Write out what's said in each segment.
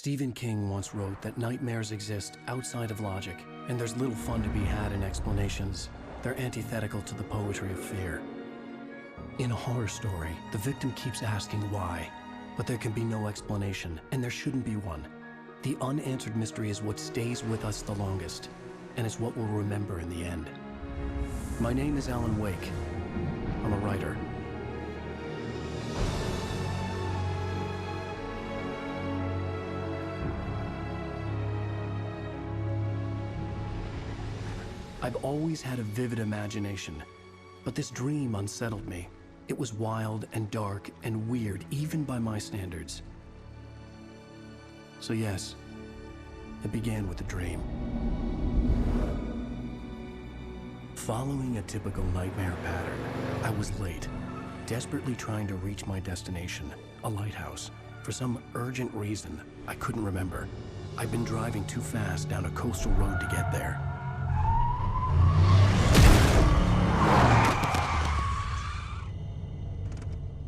Stephen King once wrote that nightmares exist outside of logic, and there's little fun to be had in explanations. They're antithetical to the poetry of fear. In a horror story, the victim keeps asking why, but there can be no explanation, and there shouldn't be one. The unanswered mystery is what stays with us the longest, and it's what we'll remember in the end. My name is Alan Wake. I'm a writer. I've always had a vivid imagination, but this dream unsettled me. It was wild and dark and weird, even by my standards. So yes, it began with a dream. Following a typical nightmare pattern, I was late, desperately trying to reach my destination, a lighthouse. For some urgent reason I couldn't remember, I'd been driving too fast down a coastal road to get there.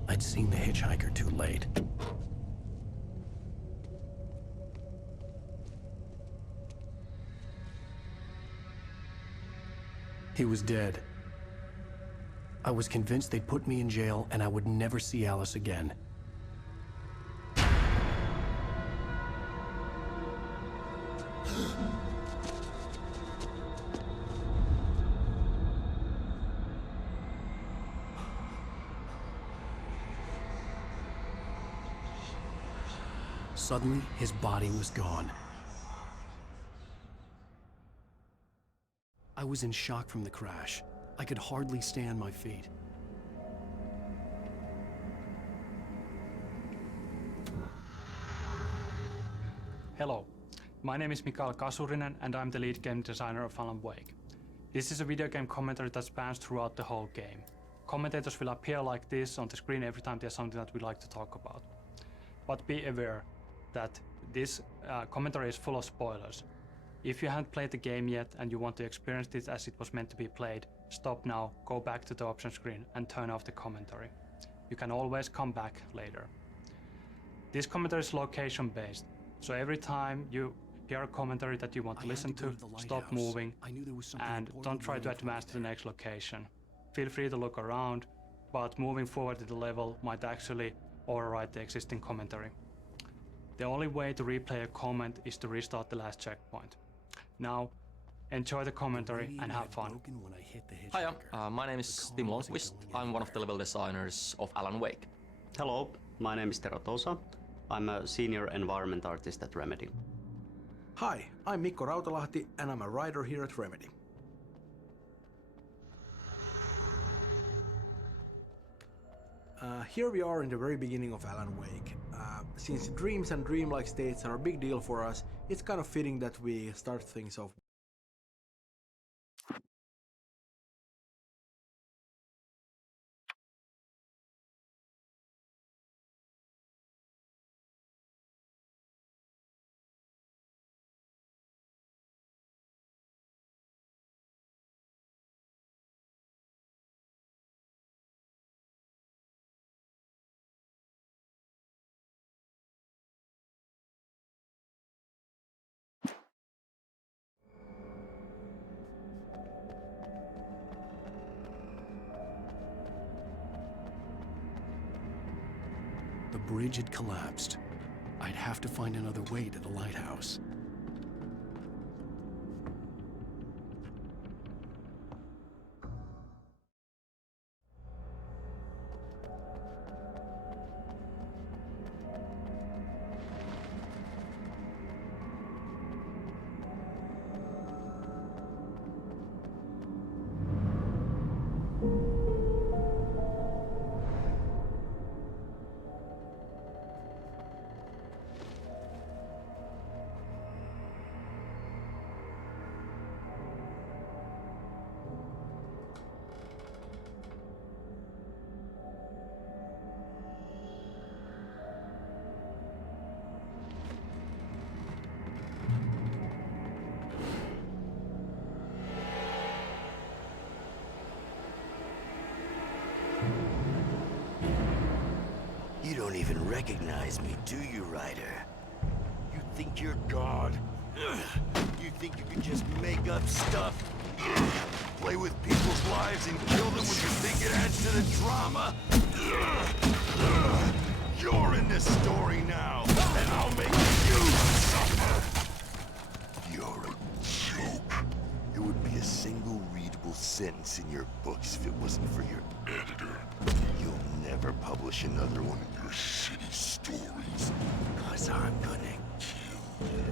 I'd seen the hitchhiker too late. He was dead. I was convinced they'd put me in jail and I would never see Alice again. Suddenly, his body was gone. I was in shock from the crash. I could hardly stay on my feet. Hello, my name is Mikael Kasurinen and I'm the lead game designer of Alan Wake. This is a video game commentary that spans throughout the whole game. Commentators will appear like this on the screen every time there's something that we like to talk about. But be aware that this commentary is full of spoilers. If you haven't played the game yet and you want to experience it as it was meant to be played, stop now, go back to the option screen and turn off the commentary. You can always come back later. This commentary is location based, so every time you hear a commentary that you want to listen to, stop moving and don't try to advance to the next location. Feel free to look around, but moving forward to the level might actually override the existing commentary. The only way to replay a comment is to restart the last checkpoint. Now, enjoy the commentary and have fun. Hiya, my name is Tim Lundqvist. I'm one of the level designers of Alan Wake. Hello, my name is Tero Tosa. I'm a senior environment artist at Remedy. Hi, I'm Mikko Rautalahti and I'm a writer here at Remedy. Here we are in the very beginning of Alan Wake. Since dreams and dreamlike states are a big deal for us, it's kind of fitting that we start things off. The bridge had collapsed. I'd have to find another way to the lighthouse. You don't even recognize me, do you, Ryder? You think you're God? You think you can just make up stuff? Play with people's lives and kill them when you think it adds to the drama? You're in this story now, and I'll make you suffer! You're a joke. It would be a single readable sentence in your books if it wasn't for your editor. You'll never publish another one of your shitty stories, 'cause I'm gonna kill you.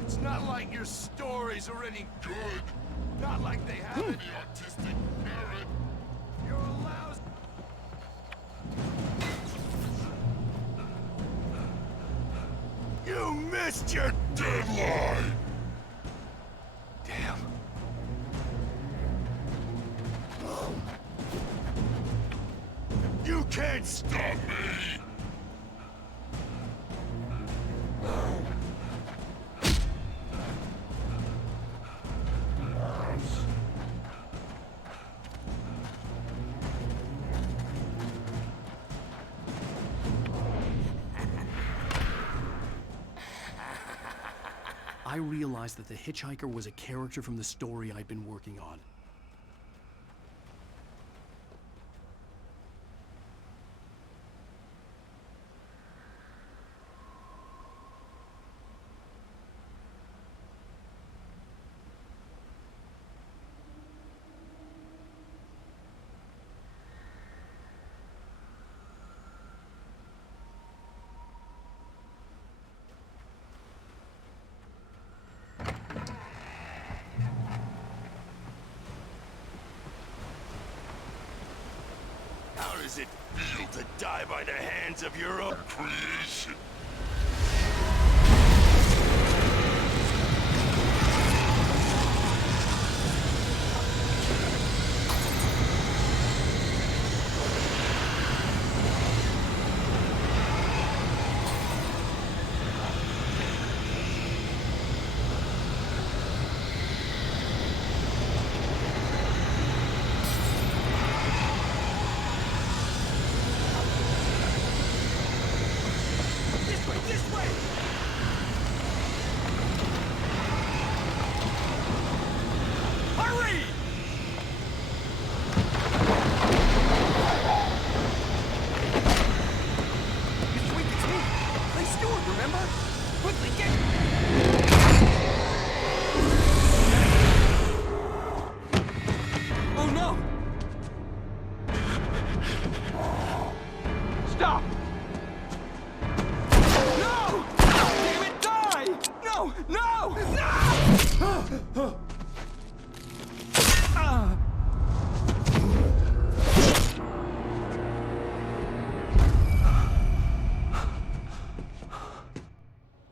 It's not like your stories are any good. Not like they have any artistic merit. You're a lousy... You missed your deadline! Damn. You can't stop me! I realized that the hitchhiker was a character from the story I'd been working on. How does it feel to die by the hands of your own creation?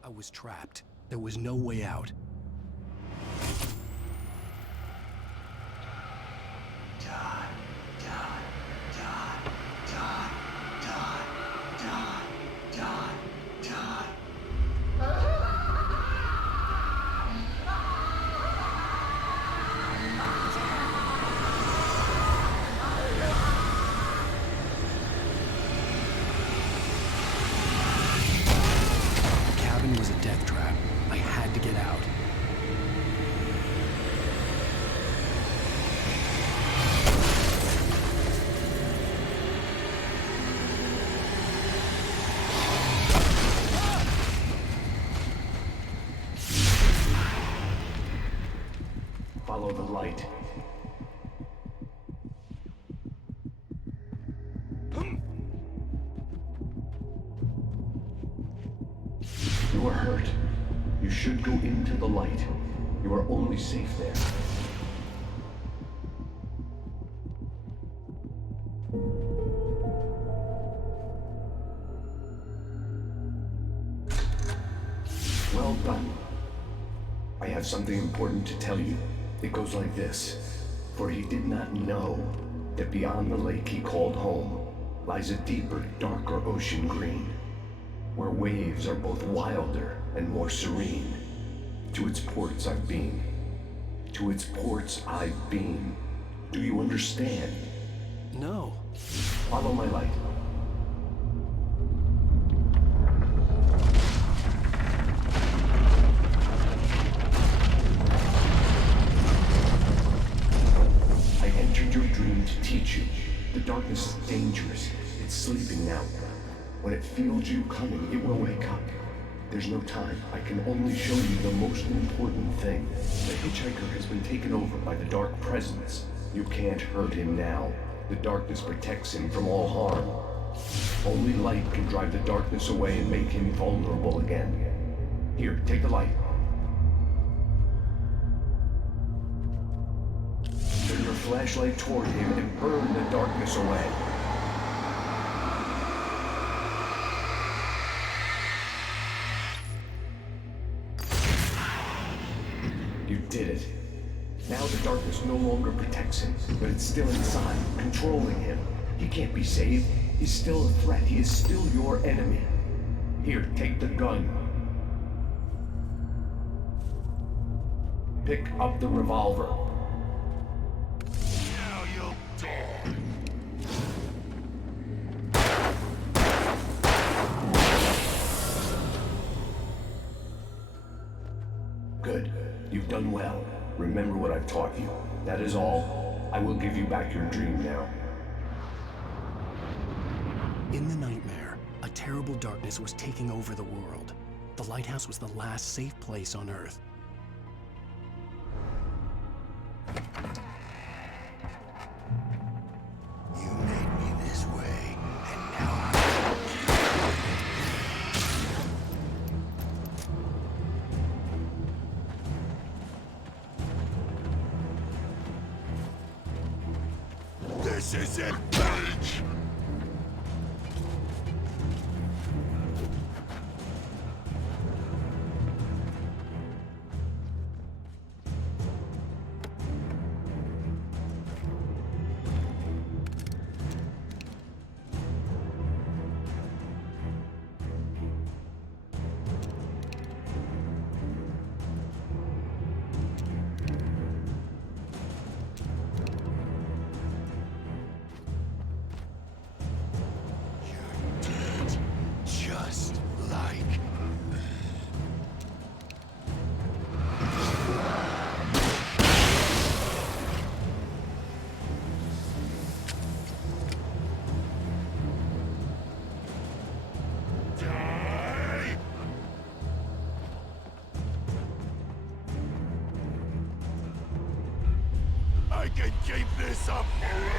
I was trapped. There was no way out. Was a death trap. I had to get out. Follow the light. You are hurt. You should go into the light. You are only safe there. Well done. I have something important to tell you. It goes like this. For he did not know that beyond the lake he called home lies a deeper, darker ocean green, where waves are both wilder and more serene. To its ports I've been. To its ports I've been. Do you understand? No. Follow my light. I entered your dream to teach you. The darkness is dangerous. It's sleeping now. When it feels you coming, it will wake up. There's no time. I can only show you the most important thing. The hitchhiker has been taken over by the dark presence. You can't hurt him now. The darkness protects him from all harm. Only light can drive the darkness away and make him vulnerable again. Here, take the light. Turn your flashlight toward him and burn the darkness away. You did it. Now the darkness no longer protects him, but it's still inside, controlling him. He can't be saved. He's still a threat. He is still your enemy. Here, take the gun. Pick up the revolver. Now you'll die. Good. You've done well. Remember what I've taught you. That is all. I will give you back your dream now. In the nightmare, a terrible darkness was taking over the world. The lighthouse was the last safe place on Earth. You made me this way, and now this is it, Page! Just like me. Die! I can keep this up forever!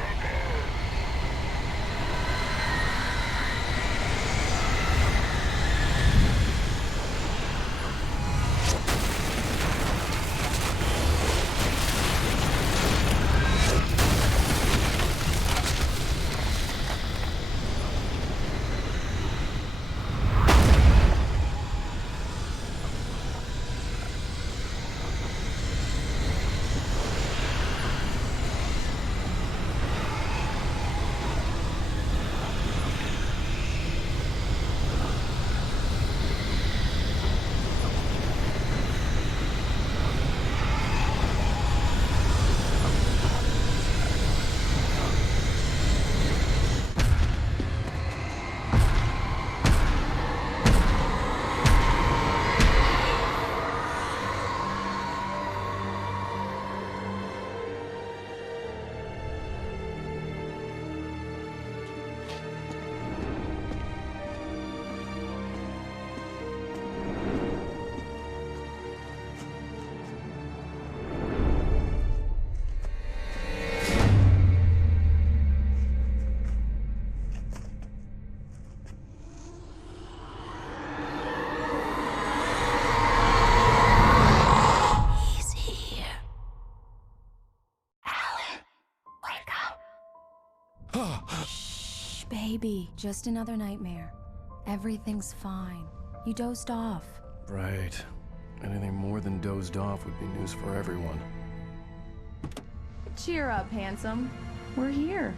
Baby, just another nightmare. Everything's fine. You dozed off. Right. Anything more than dozed off would be news for everyone. Cheer up, handsome. We're here.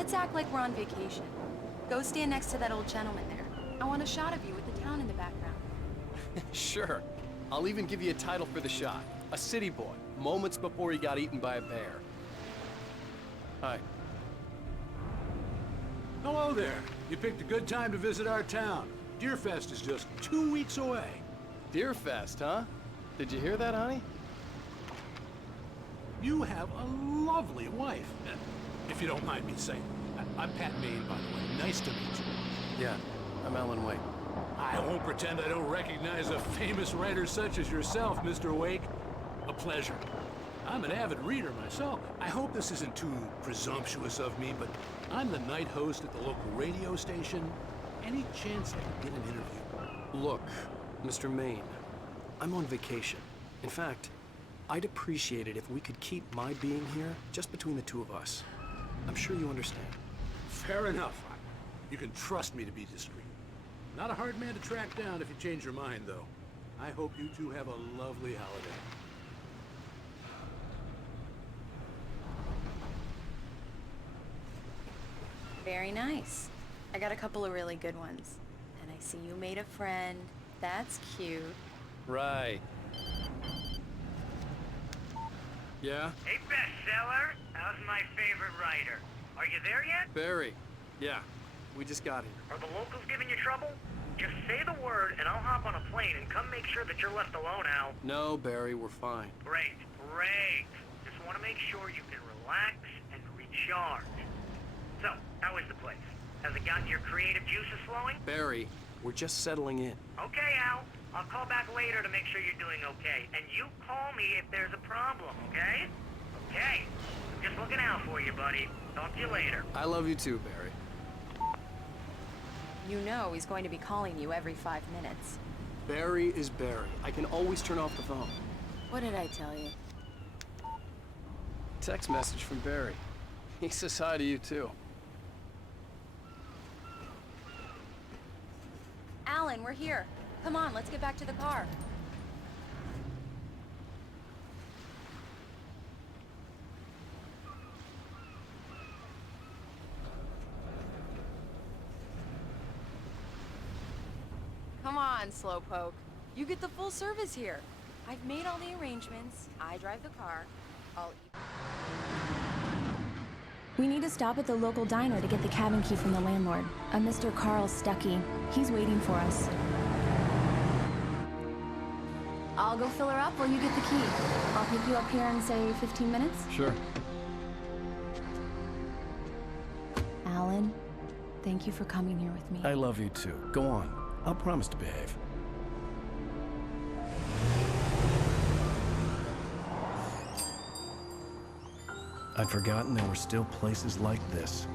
Let's act like we're on vacation. Go stand next to that old gentleman there. I want a shot of you with the town in the background. Sure. I'll even give you a title for the shot. A city boy, moments before he got eaten by a bear. Hi. Hello there. You picked a good time to visit our town. Deerfest is just 2 weeks away. Deerfest, huh? Did you hear that, honey? You have a lovely wife. If you don't mind me saying. I'm Pat Maine, by the way. Nice to meet you. Yeah, I'm Alan Wake. I won't pretend I don't recognize a famous writer such as yourself, Mr. Wake. A pleasure. I'm an avid reader myself. I hope this isn't too presumptuous of me, but I'm the night host at the local radio station. Any chance I can get an interview? Look, Mr. Maine, I'm on vacation. In fact, I'd appreciate it if we could keep my being here just between the two of us. I'm sure you understand. Fair enough. You can trust me to be discreet. Not a hard man to track down if you change your mind, though. I hope you two have a lovely holiday. Very nice. I got a couple of really good ones. And I see you made a friend. That's cute. Right. Yeah? Hey, bestseller. How's my favorite writer? Are you there yet? Barry. Yeah. We just got here. Are the locals giving you trouble? Just say the word and I'll hop on a plane and come make sure that you're left alone, Al. No, Barry, we're fine. Great, great. Just want to make sure you can relax and recharge. So, how is the place? Has it gotten your creative juices flowing? Barry, we're just settling in. Okay, Al. I'll call back later to make sure you're doing okay. And you call me if there's a problem, okay? Okay. I'm just looking out for you, buddy. Talk to you later. I love you too, Barry. You know he's going to be calling you every 5 minutes. Barry is Barry. I can always turn off the phone. What did I tell you? Text message from Barry. He says hi to you too. Alan, we're here. Come on, let's get back to the car. Come on, Slowpoke. You get the full service here. I've made all the arrangements. I drive the car. I'll eat. We need to stop at the local diner to get the cabin key from the landlord, a Mr. Carl Stuckey. He's waiting for us. I'll go fill her up while you get the key. I'll pick you up here in, say, 15 minutes? Sure. Alan, thank you for coming here with me. I love you too. Go on. I'll promise to behave. I'd forgotten there were still places like this.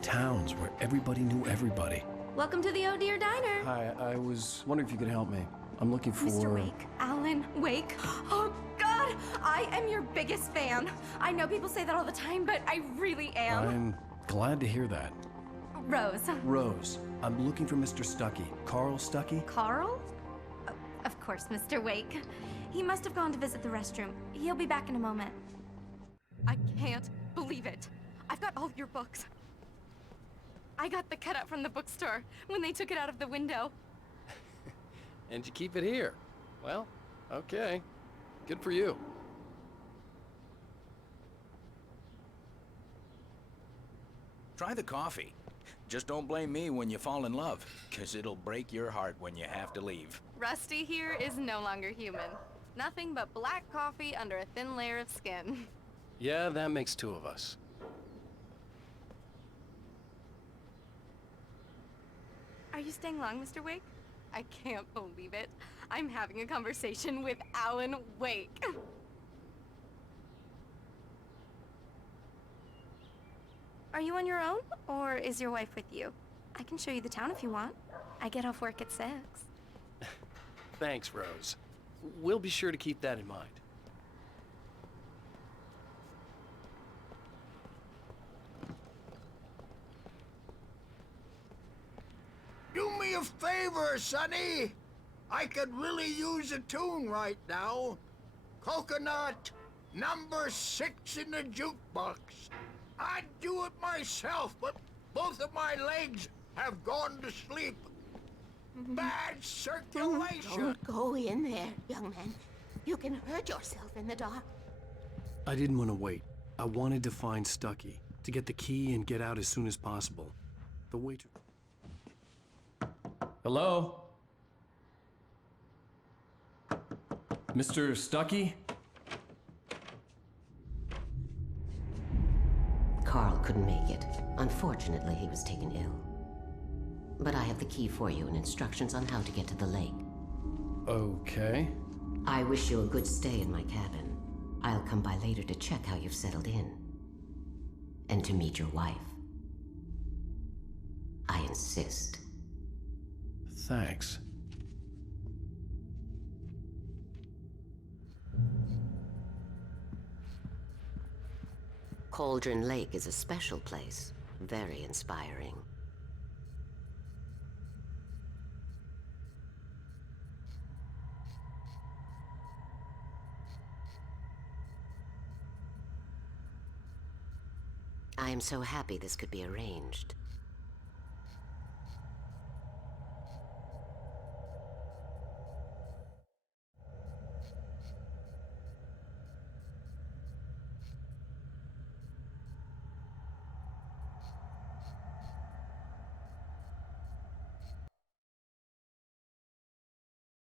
Towns where everybody knew everybody. Welcome to the Oh Dear Diner. Hi, I was wondering if you could help me. I'm looking for... Mr. Wake. Alan Wake. Oh, God! I am your biggest fan. I know people say that all the time, but I really am. I'm glad to hear that. Rose. Rose, I'm looking for Mr. Stuckey. Carl Stuckey? Carl? Of course, Mr. Wake. He must have gone to visit the restroom. He'll be back in a moment. I can't believe it. I've got all your books. I got the cutout from the bookstore when they took it out of the window. And you keep it here. Well, okay. Good for you. Try the coffee. Just don't blame me when you fall in love, 'cause it'll break your heart when you have to leave. Rusty here is no longer human. Nothing but black coffee under a thin layer of skin. Yeah, that makes two of us. Are you staying long, Mr. Wake? I can't believe it. I'm having a conversation with Alan Wake. Are you on your own, or is your wife with you? I can show you the town if you want. I get off work at 6. Thanks, Rose. We'll be sure to keep that in mind. Do me a favor, Sonny. I could really use a tune right now. Coconut, number 6 in the jukebox. I'd do it myself, but both of my legs have gone to sleep. Bad circulation. Don't go in there, young man. You can hurt yourself in the dark. I didn't want to wait. I wanted to find Stucky, to get the key and get out as soon as possible. The waiter... Hello? Mr. Stucky? Carl couldn't make it. Unfortunately, he was taken ill. But I have the key for you and instructions on how to get to the lake. Okay. I wish you a good stay in my cabin. I'll come by later to check how you've settled in. And to meet your wife. I insist. Thanks. Cauldron Lake is a special place. Very inspiring. I am so happy this could be arranged.